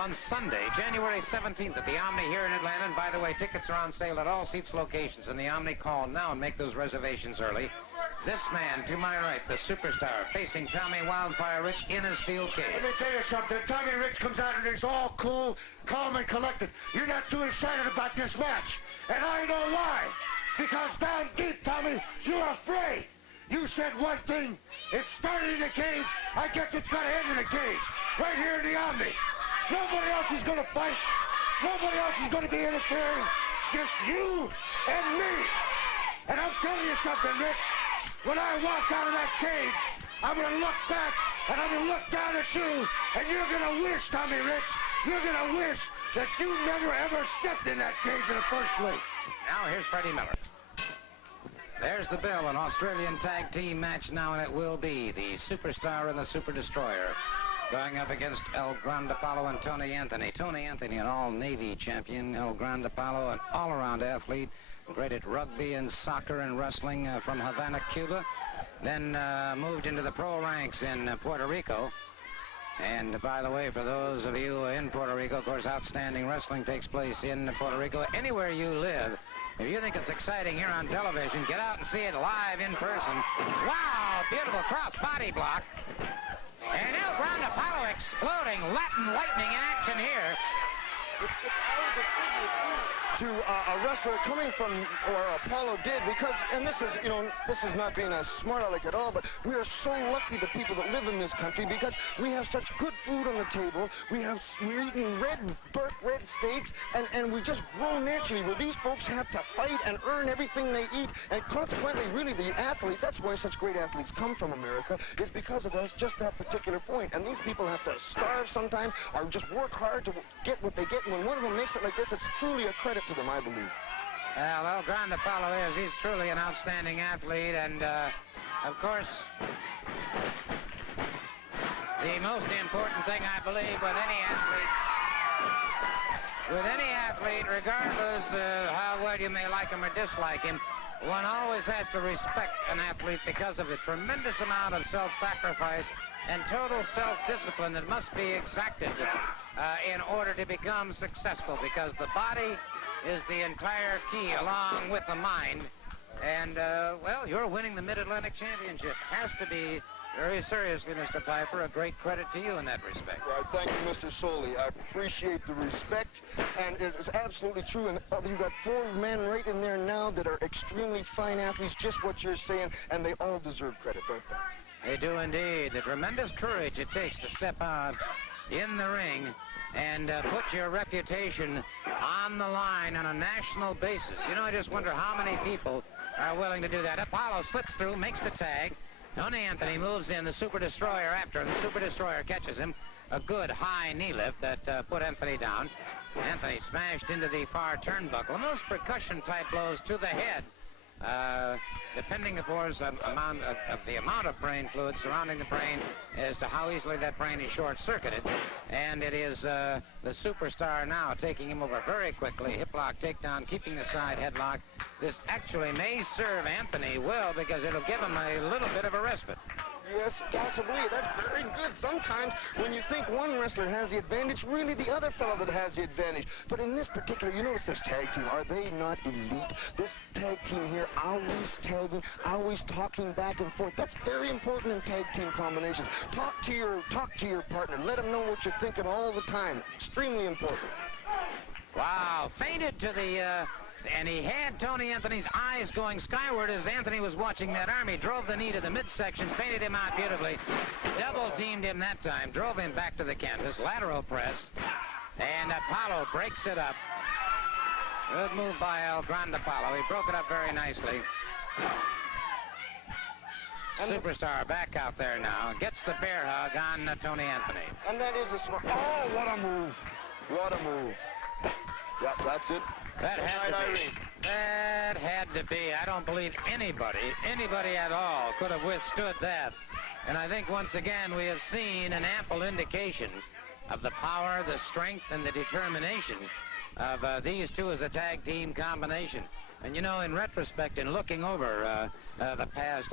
on Sunday, January 17th at the Omni here in Atlanta. And by the way, tickets are on sale at all seats locations in the Omni. Call now and make those reservations early. This man to my right, the superstar, facing Tommy Wildfire Rich in a steel cage. Let me tell you something. Tommy Rich comes out and he's all cool, calm, and collected. You're not too excited about this match. And I know why. Because down deep, Tommy, you're afraid. You said one thing. It started in the cage. I guess it's got to end in the cage. Right here in the Omni. Nobody else is going to fight. Nobody else is going to be interfering. Just you and me. And I'm telling you something, Rich. When I walk out of that cage, I'm going to look back and I'm going to look down at you. And you're going to wish, Tommy Rich, you're going to wish that you never ever stepped in that cage in the first place. Now here's Freddie Miller. There's the bell, an Australian tag team match now, and it will be the Superstar and the Super Destroyer going up against El Grande Apollo and Tony Antony. Tony Antony, an all-Navy champion. El Grande Apollo, an all-around athlete. Great at rugby and soccer and wrestling from Havana, Cuba. Then moved into the pro ranks in Puerto Rico. And by the way, for those of you in Puerto Rico, of course, outstanding wrestling takes place in Puerto Rico. Anywhere you live, if you think it's exciting here on television, get out and see it live in person. Wow, beautiful cross body block. And El Grande Apollo exploding, Latin lightning in action here. It's always a tribute to a wrestler coming from where Apollo did, because, and this is, you know, this is not being a smart aleck at all, but we are so lucky, the people that live in this country, because we have such good food on the table. We're eating dark red steaks, and we just grow naturally, where these folks have to fight and earn everything they eat, and consequently, really, the athletes, that's why such great athletes come from America, is because of just that particular point. And these people have to starve sometimes, or just work hard to get what they get. When one of them makes it like this, it's truly a credit to them, I believe. Well, El Grande Apollo he's truly an outstanding athlete, and of course, the most important thing, I believe, with any athlete, regardless of how well you may like him or dislike him, one always has to respect an athlete because of the tremendous amount of self-sacrifice and total self-discipline that must be exacted in order to become successful, because the body is the entire key along with the mind. And, well, you're winning the Mid-Atlantic Championship. Has to be, very seriously, Mr. Piper, a great credit to you in that respect. Right, thank you, Mr. Soley. I appreciate the respect, and it is absolutely true. And you've got 4 men right in there now that are extremely fine athletes, just what you're saying, and they all deserve credit, don't they? They do indeed. The tremendous courage it takes to step out in the ring and put your reputation on the line on a national basis. You know, I just wonder how many people are willing to do that. Apollo slips through, makes the tag. Tony Antony moves in, the Super Destroyer after him. The Super Destroyer catches him. A good high knee lift that put Antony down. Antony smashed into the far turnbuckle. And those percussion-type blows to the head, depending, of course, the amount of brain fluid surrounding the brain as to how easily that brain is short-circuited. And it is the Superstar now taking him over very quickly. Hip lock, takedown, keeping the side headlock. This actually may serve Antony well, because it'll give him a little bit of a respite. Yes, possibly. That's very good. Sometimes when you think one wrestler has the advantage, really the other fellow that has the advantage. But in this particular, you notice this tag team, are they not elite? This tag team here, always tagging, always talking back and forth. That's very important in tag team combinations. Talk to your partner. Let them know what you're thinking all the time. Extremely important. Wow, feinted to the... and he had Tony Antony's eyes going skyward as Antony was watching that arm. He drove the knee to the midsection, feinted him out beautifully, double-teamed him that time, drove him back to the canvas, lateral press, and Apollo breaks it up. Good move by El Grande Apollo. He broke it up very nicely. Superstar back out there now. Gets the bear hug on Tony Antony. And that is a smart... Oh, what a move. What a move. Yep, that's it. That had to be. I don't believe anybody at all could have withstood that. And I think once again we have seen an ample indication of the power, the strength, and the determination of these two as a tag team combination. And you know, in retrospect, in looking over the past